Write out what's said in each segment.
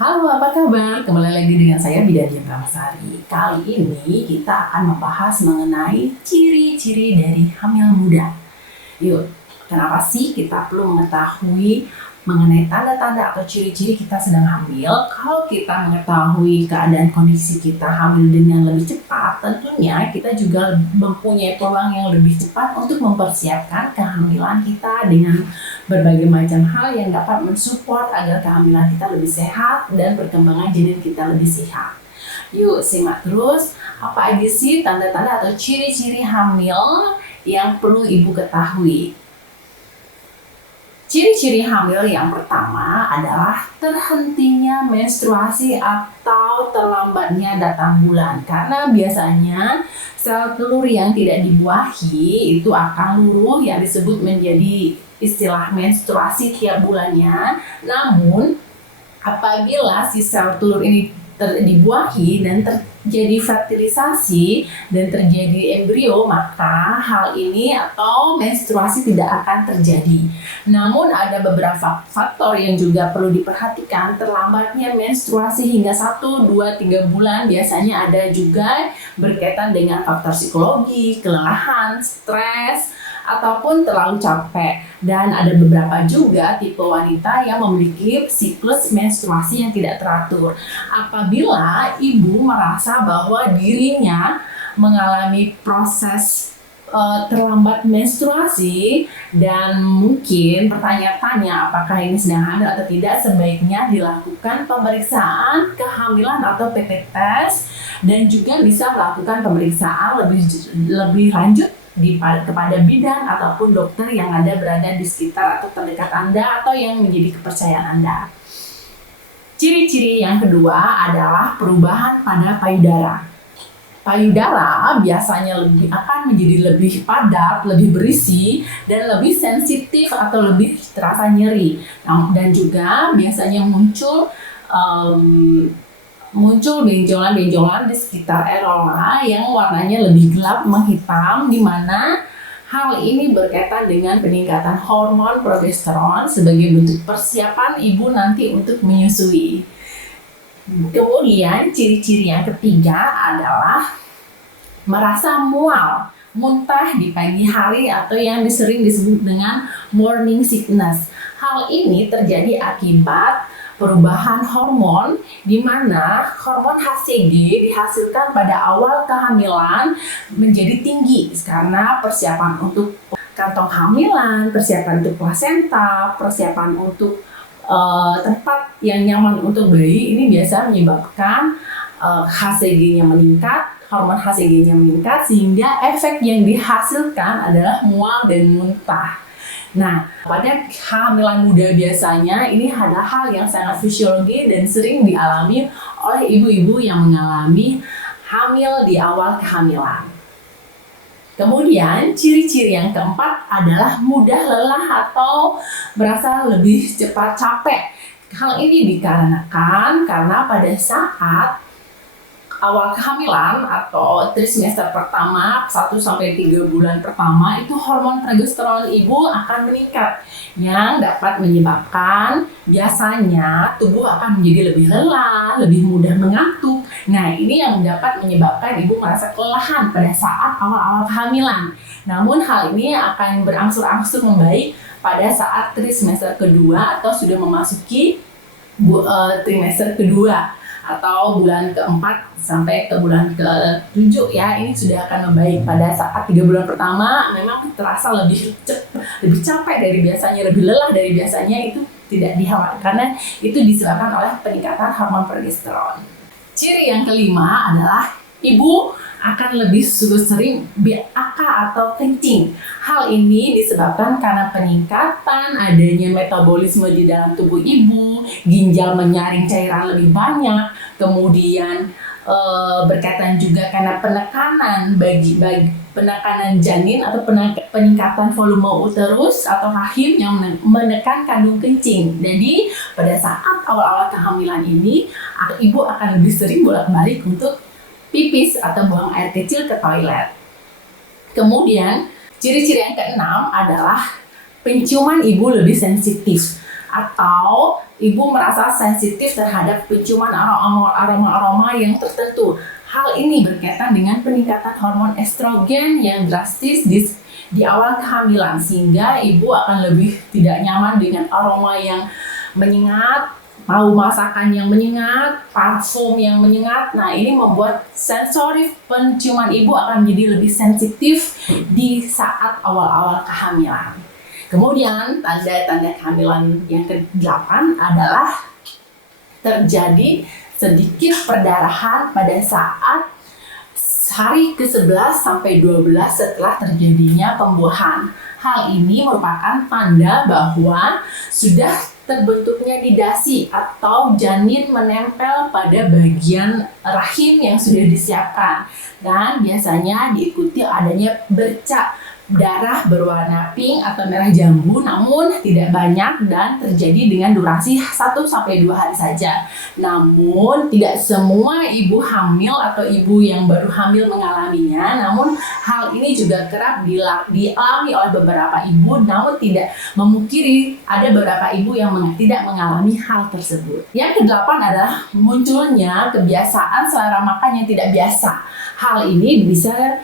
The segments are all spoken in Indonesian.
Halo, apa kabar? Kembali lagi dengan saya Bida Dian Ramasari. Kali ini kita akan membahas mengenai ciri-ciri dari hamil muda. Yuk, kenapa sih kita perlu mengetahui mengenai tanda-tanda atau ciri-ciri kita sedang hamil? Kalau kita mengetahui keadaan kondisi kita hamil dengan lebih cepat, tentunya kita juga mempunyai peluang yang lebih cepat untuk mempersiapkan kehamilan kita dengan berbagai macam hal yang dapat mensupport agar kehamilan kita lebih sehat dan perkembangan janin kita lebih sehat. Yuk, simak terus apa aja sih tanda-tanda atau ciri-ciri hamil yang perlu ibu ketahui. Ciri-ciri hamil yang pertama adalah terhentinya menstruasi atau terlambatnya datang bulan. Karena biasanya sel telur yang tidak dibuahi itu akan luruh yang disebut menjadi istilah menstruasi tiap bulannya. Namun apabila si sel telur ini dibuahi dan terjadi fertilisasi dan terjadi embrio, maka hal ini atau menstruasi tidak akan terjadi. Namun ada beberapa faktor yang juga perlu diperhatikan. Terlambatnya menstruasi hingga 1, 2, 3 bulan biasanya ada juga berkaitan dengan faktor psikologi, kelelahan, stres, ataupun terlalu capek. Dan ada beberapa juga tipe wanita yang memiliki siklus menstruasi yang tidak teratur. Apabila ibu merasa bahwa dirinya mengalami proses terlambat menstruasi dan mungkin bertanya-tanya apakah ini sedang hamil atau tidak, sebaiknya dilakukan pemeriksaan kehamilan atau PP test dan juga bisa melakukan pemeriksaan lebih lanjut kepada bidan ataupun dokter yang berada di sekitar atau terdekat Anda atau yang menjadi kepercayaan Anda. Ciri-ciri yang kedua adalah perubahan pada payudara. Payudara biasanya akan menjadi lebih padat, lebih berisi, dan lebih sensitif atau lebih terasa nyeri. Dan juga biasanya muncul benjolan-benjolan di sekitar areola yang warnanya lebih gelap menghitam, di mana hal ini berkaitan dengan peningkatan hormon progesteron sebagai bentuk persiapan ibu nanti untuk menyusui. Kemudian ciri-ciri yang ketiga adalah merasa mual, muntah di pagi hari atau yang sering disebut dengan morning sickness. Hal ini terjadi akibat perubahan hormon di mana hormon HCG dihasilkan pada awal kehamilan menjadi tinggi karena persiapan untuk kantong hamilan, persiapan untuk plasenta, persiapan untuk tempat yang nyaman untuk bayi. Ini biasa menyebabkan HCG-nya meningkat, hormon HCG-nya meningkat, sehingga efek yang dihasilkan adalah mual dan muntah. Nah, pada kehamilan muda biasanya ini adalah hal yang sangat fisiologi dan sering dialami oleh ibu-ibu yang mengalami hamil di awal kehamilan. Kemudian ciri-ciri yang keempat adalah mudah lelah atau merasa lebih cepat capek. Hal ini dikarenakan karena pada saat awal kehamilan atau trimester pertama 1-3 bulan pertama itu hormon progesteron ibu akan meningkat yang dapat menyebabkan biasanya tubuh akan menjadi lebih lelah, lebih mudah mengantuk. Nah, ini yang dapat menyebabkan ibu merasa kelelahan pada saat awal-awal kehamilan. Namun hal ini akan berangsur-angsur membaik pada saat trimester kedua atau sudah memasuki trimester kedua atau bulan keempat sampai ke bulan ke-7 ya. Ini sudah akan membaik. Pada saat 3 bulan pertama memang terasa lebih capek dari biasanya, lebih lelah dari biasanya. Itu tidak dikhawatirkan karena itu disebabkan oleh peningkatan hormon progesteron. Ciri yang kelima adalah ibu akan lebih sering BAK atau kencing. Hal ini disebabkan karena peningkatan adanya metabolisme di dalam tubuh ibu, ginjal menyaring cairan lebih banyak, kemudian berkaitan juga karena penekanan penekanan janin atau peningkatan volume uterus atau rahim yang menekan kandung kencing. Jadi pada saat awal-awal kehamilan ini, ibu akan lebih sering bolak-balik untuk pipis atau buang air kecil ke toilet. Kemudian ciri-ciri yang keenam adalah penciuman ibu lebih sensitif atau ibu merasa sensitif terhadap penciuman aroma-aroma yang tertentu. Hal ini berkaitan dengan peningkatan hormon estrogen yang drastis di awal kehamilan, sehingga ibu akan lebih tidak nyaman dengan aroma yang menyengat, bau masakan yang menyengat, parfum yang menyengat. Nah, ini membuat sensori penciuman ibu akan menjadi lebih sensitif di saat awal-awal kehamilan. Kemudian, tanda-tanda kehamilan yang ke-8 adalah terjadi sedikit perdarahan pada saat hari ke-11 sampai 12 setelah terjadinya pembuahan. Hal ini merupakan tanda bahwa sudah terbentuknya nidasi atau janin menempel pada bagian rahim yang sudah disiapkan, dan biasanya diikuti adanya bercak darah berwarna pink atau merah jambu, namun tidak banyak dan terjadi dengan durasi 1-2 hari saja. Namun tidak semua ibu hamil atau ibu yang baru hamil mengalaminya, namun hal ini juga kerap dialami oleh beberapa ibu, namun tidak memungkiri ada beberapa ibu yang tidak mengalami hal tersebut. Yang ke-8 adalah munculnya kebiasaan selera makan yang tidak biasa. Hal ini bisa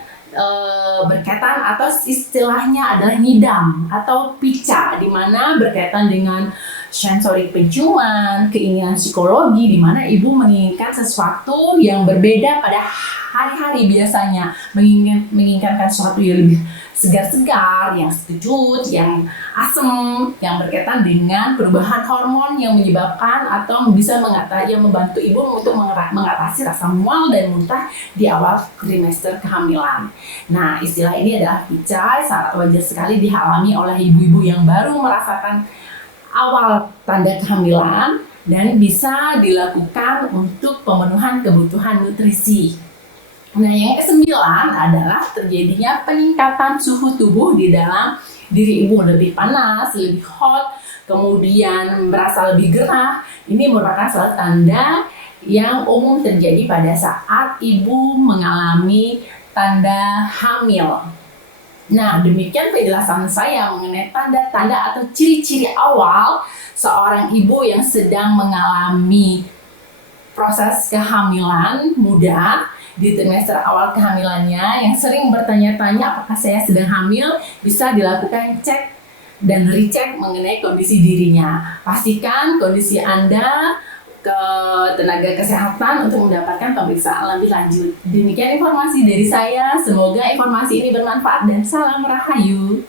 berkaitan atau istilahnya adalah ngidam atau pica, di mana berkaitan dengan sensori penciuman, keinginan psikologi, di mana ibu menginginkan sesuatu yang berbeda pada hari-hari biasanya, menginginkan sesuatu yang lebih segar-segar, yang sejuk, yang asam, yang berkaitan dengan perubahan hormon yang menyebabkan atau bisa membantu ibu untuk mengatasi rasa mual dan muntah di awal trimester kehamilan. Nah, istilah ini adalah pica, sangat wajar sekali dialami oleh ibu-ibu yang baru merasakan awal tanda kehamilan dan bisa dilakukan untuk pemenuhan kebutuhan nutrisi. Nah, yang ke-9 adalah terjadinya peningkatan suhu tubuh di dalam diri ibu, lebih panas, lebih hot, kemudian merasa lebih gerah. Ini merupakan salah tanda yang umum terjadi pada saat ibu mengalami tanda hamil. Nah, demikian penjelasan saya mengenai tanda-tanda atau ciri-ciri awal seorang ibu yang sedang mengalami proses kehamilan muda di trimester awal kehamilannya, yang sering bertanya-tanya apakah saya sedang hamil. Bisa dilakukan cek dan recheck mengenai kondisi dirinya. Pastikan kondisi Anda ke tenaga kesehatan untuk mendapatkan pemeriksaan lebih lanjut. Demikian informasi dari saya, semoga informasi ini bermanfaat dan salam Rahayu.